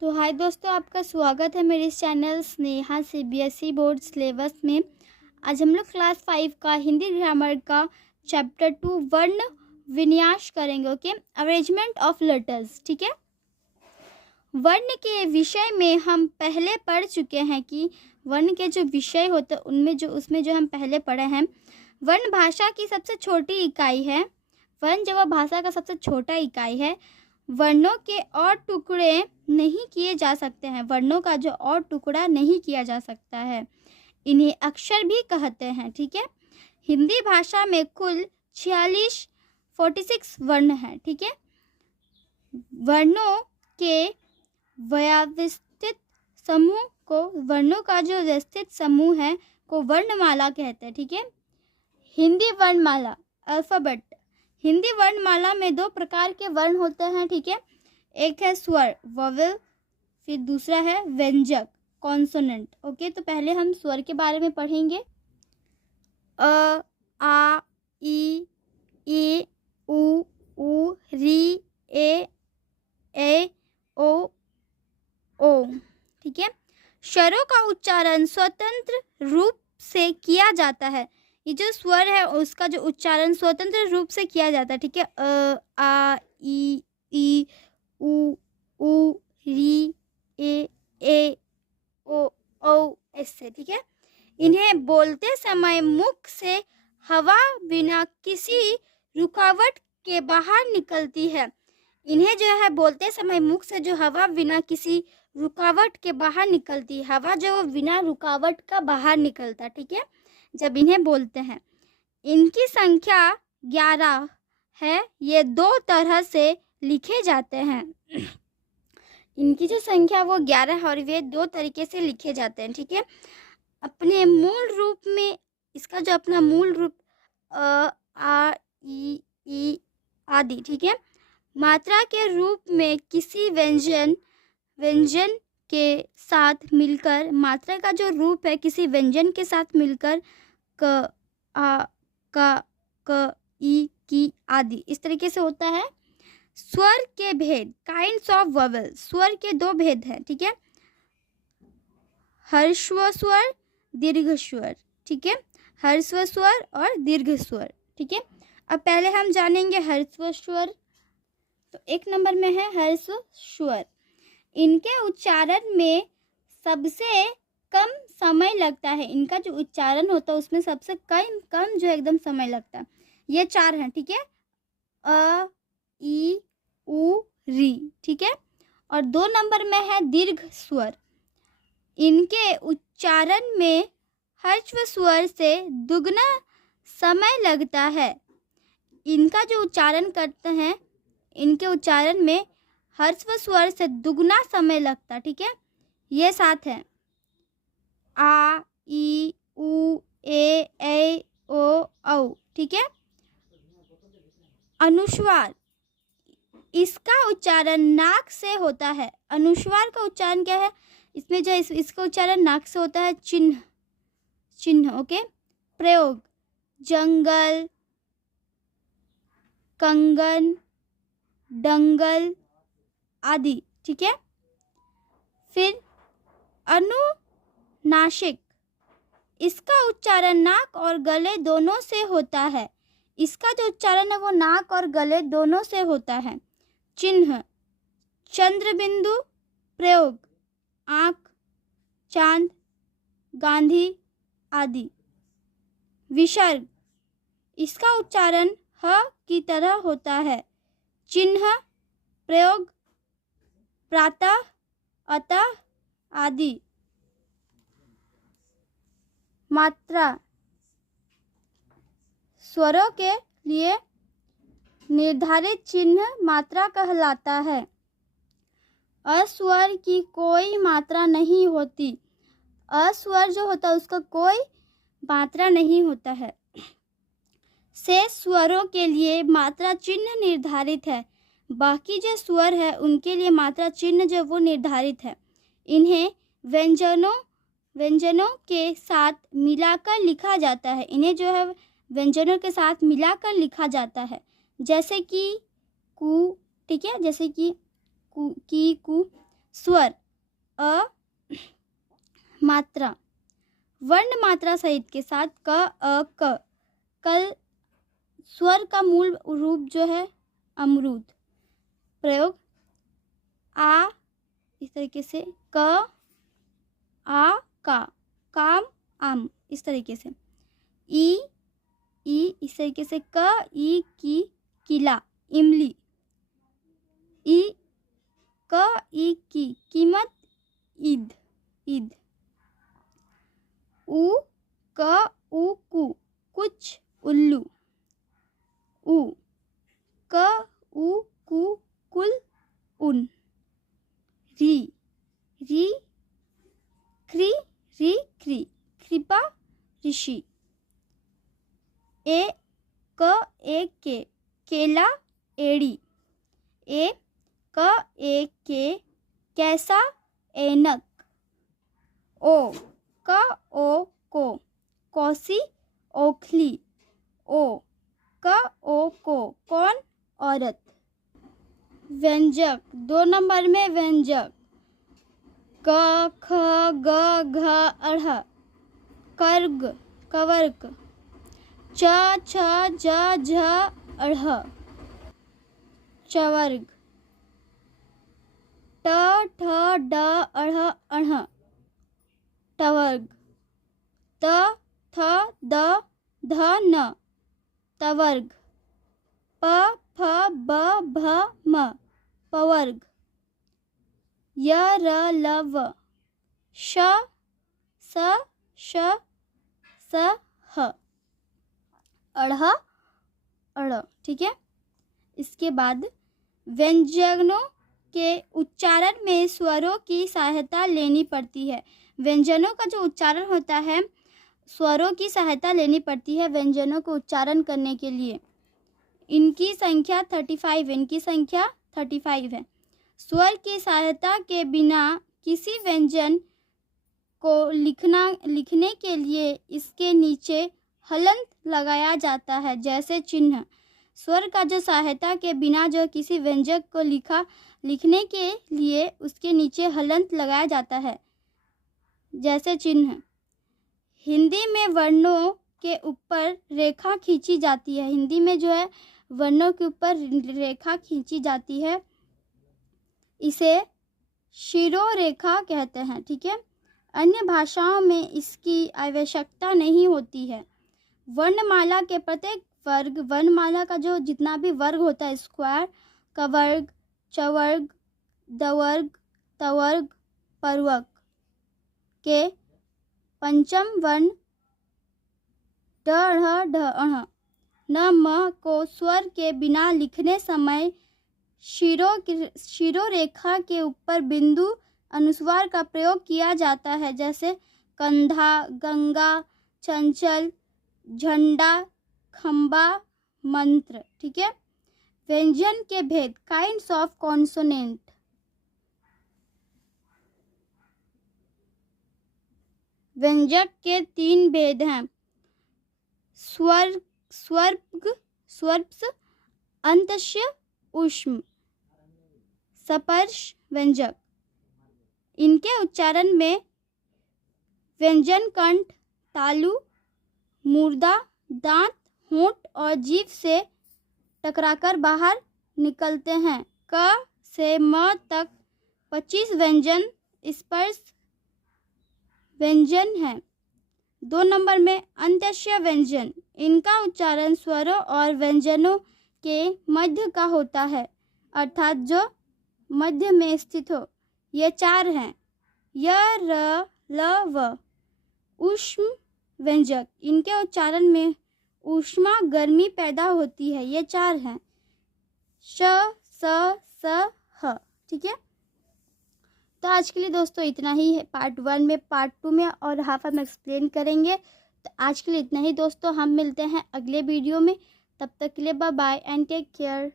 तो हाय दोस्तों, आपका स्वागत है मेरे इस channel Sneha CBSE board syllabus में। आज हम लोग क्लास 5 का हिंदी ग्रामर का चैप्टर 2 वर्ण विन्यास करेंगे। Okay, arrangement of letters. ठीक है, वर्ण के विषय में हम पहले पढ़ चुके हैं कि वर्ण के जो विषय होते हैं उसमें जो हम पहले पढ़े हैं, वर्ण भाषा की सबसे छोटी इकाई है। वर्ण जो भाषा का सबसे छोटा इकाई है। वर्णों के और टुकड़े नहीं किए जा सकते हैं। वर्णों का जो और टुकड़ा नहीं किया जा सकता है, इन्हें अक्षर भी कहते हैं। ठीक है, हिंदी भाषा में कुल 46 वर्ण हैं। ठीक है, वर्णों के व्यवस्थित समूह को, वर्णों का जो व्यवस्थित समूह है को वर्णमाला कहते हैं। ठीक है, हिंदी वर्णमाला अल्फाबेट। हिंदी वर्णमाला में दो प्रकार के वर्ण होते हैं। ठीक है, एक है स्वर वोवेल, फिर दूसरा है व्यंजक कॉन्सोनेंट। ओके, तो पहले हम स्वर के बारे में पढ़ेंगे। अ, आ, ई, उ, री, ए, ओ। ठीक है, स्वरों का उच्चारण स्वतंत्र रूप से किया जाता है। ये जो स्वर है उसका जो उच्चारण स्वतंत्र रूप से किया जाता है। ठीक है, आ, ई, उ, री, ए, ओ ऐसे। ठीक है, इन्हें बोलते समय मुख से हवा बिना किसी रुकावट के बाहर निकलती है। इन्हें जो है बोलते समय मुख से जो हवा बिना किसी रुकावट के बाहर निकलती है, हवा जो बिना रुकावट का बाहर निकलता। ठीक है, जब इन्हें बोलते हैं। इनकी संख्या 11 है। ये दो तरह से लिखे जाते हैं। इनकी जो संख्या वो 11 है और वे दो तरीके से लिखे जाते हैं। ठीक है, अपने मूल रूप में इसका जो अपना मूल रूप आ, ई आदि। ठीक है, मात्रा के रूप में किसी व्यंजन के साथ मिलकर, मात्रा का जो रूप है किसी व्यंजन के साथ मिलकर क, आ, क, ई, की आदि इस तरीके से होता है। स्वर के भेद, काइंड्स ऑफ वोवेल। स्वर के दो भेद हैं। ठीक है, ह्रस्व स्वर, दीर्घ स्वर। ठीक है, ह्रस्व स्वर और दीर्घ स्वर। ठीक है, अब पहले हम जानेंगे ह्रस्व स्वर। तो एक नंबर में है ह्रस्व स्वर। इनके उच्चारण में सबसे कम समय लगता है। इनका जो उच्चारण होता है उसमें सबसे कम जो एकदम समय लगता है। ये 4 हैं। ठीक है, अ, ई, उ, री। ठीक है, और 2 नंबर में है दीर्घ स्वर। इनके उच्चारण में ह्रस्व स्वर से दुगना समय लगता है। इनका जो उच्चारण करते हैं, इनके उच्चारण में ह्रस्व स्वर से दुगना समय लगता। ठीक है, ये 7 है। आ, ई, उ, ए, ओ। ठीक है, अनुस्वार, इसका उच्चारण नाक से होता है। अनुस्वार का उच्चारण क्या है? इसमें जो इसका उच्चारण नाक से होता है। चिन्ह। ओके, प्रयोग जंगल, कंगन, दंगल आदि। ठीक है, फिर अनुनासिक, इसका उच्चारण नाक और गले दोनों से होता है। इसका जो उच्चारण है वो नाक और गले दोनों से होता है। चिन्ह चंद्रबिंदु, प्रयोग आँख, चांद, गांधी आदि। विसर्ग, इसका उच्चारण ह की तरह होता है। चिन्ह, प्रयोग प्रातः, अतः आदि। मात्रा, स्वरों के लिए निर्धारित चिन्ह मात्रा कहलाता है। अस्वर की कोई मात्रा नहीं होती। अस्वर जो होता है उसका कोई मात्रा नहीं होता है। शेष स्वरों के लिए मात्रा चिन्ह निर्धारित है। बाकी जो स्वर है उनके लिए मात्रा चिन्ह जो वो निर्धारित है। इन्हें व्यंजनों के साथ मिलाकर लिखा जाता है। इन्हें जो है व्यंजनों के साथ मिलाकर लिखा जाता है, जैसे कि कु। ठीक है, जैसे कि कु, की, कु, स्वर अ मात्रा वर्ण मात्रा सहित के साथ क अ क कल स्वर का मूल रूप जो है अमरूद। प्रयोग आ इस तरीके से, क आ का, काम आम इस तरीके से, ई इस तरीके से, क ई की किला इमली, ई क ई की कीमत ईद ईद, उ क उ कु कुछ उल्लू, उ क उ कु कुल उन, री ख्री कृपा ऋषि, ए क ए के केला एड़ी, ए क ए के कैसा ऐनक, ओ क ओ को कौसी ओखली, ओ क ओ को कौन औरत। व्यंजक 2 नंबर में व्यंजक क ख ग घ अढ़, कर्ग कवर्ग, च छ ज झ अढ़, चवर्ग, ट ठ ड अढ़ अढ़, टवर्ग, त थ द ध न तवर्ग, प फ ब भ म पवर्ग, य र ल व, श स श स ह, अढ़ अढ़। ठीक है। इसके बाद व्यंजनों के उच्चारण में स्वरों की सहायता लेनी पड़ती है। व्यंजनों का जो उच्चारण होता है स्वरों की सहायता लेनी पड़ती है व्यंजनों को उच्चारण करने के लिए। इनकी संख्या 35 है। स्वर की सहायता के बिना किसी व्यंजन को लिखने के लिए इसके नीचे हलंत लगाया जाता है, जैसे चिन्ह। स्वर का जो सहायता के बिना जो किसी व्यंजक को लिखने के लिए उसके नीचे हलंत लगाया जाता है, जैसे चिन्ह। हिंदी में वर्णों के ऊपर रेखा खींची जाती है। हिंदी में जो है वर्णों के ऊपर रेखा खींची जाती है, इसे शिरोरेखा कहते हैं। ठीक है। अन्य भाषाओं में इसकी आवश्यकता नहीं होती है। वर्णमाला के प्रत्येक वर्ग, वर्णमाला का जो जितना भी वर्ग होता है, स्क्वायर, कवर्ग, चवर्ग, दवर्ग, तवर्ग, परवर्ग के पंचम वर्ण ड ढ़ ढ अढ़ न म को स्वर के बिना लिखने समय शिरोरेखा के ऊपर बिंदु अनुस्वार का प्रयोग किया जाता है, जैसे कंधा, गंगा, चंचल, झंडा, खंबा, मंत्र। ठीक है। व्यंजन के भेद, काइंड्स ऑफ कॉन्सोनेंट। व्यंजक के 3 भेद हैं, स्वर्प्स, अंतस्य, ऊष्म, स्पर्श व्यंजक। इनके उच्चारण में व्यंजन कंठ, तालु, मुर्दा, दांत, होंठ और जीभ से टकराकर बाहर निकलते हैं। क से म तक 25 व्यंजन स्पर्श व्यंजन हैं। 2 नंबर में अंत्यस्य व्यंजन। इनका उच्चारण स्वरों और व्यंजनों के मध्य का होता है, अर्थात जो मध्य में स्थित हो। ये 4 हैं, य, र, ल, व। ऊष्म व्यंजक। इनके उच्चारण में ऊष्मा गर्मी पैदा होती है। ये 4 हैं, श, स, ह। ठीक है। तो आज के लिए दोस्तों इतना ही है। पार्ट 1 में, पार्ट 2 में और हाफ हम एक्सप्लेन करेंगे। तो आज के लिए इतना ही दोस्तों, हम मिलते हैं अगले वीडियो में। तब तक के लिए bye bye and take care.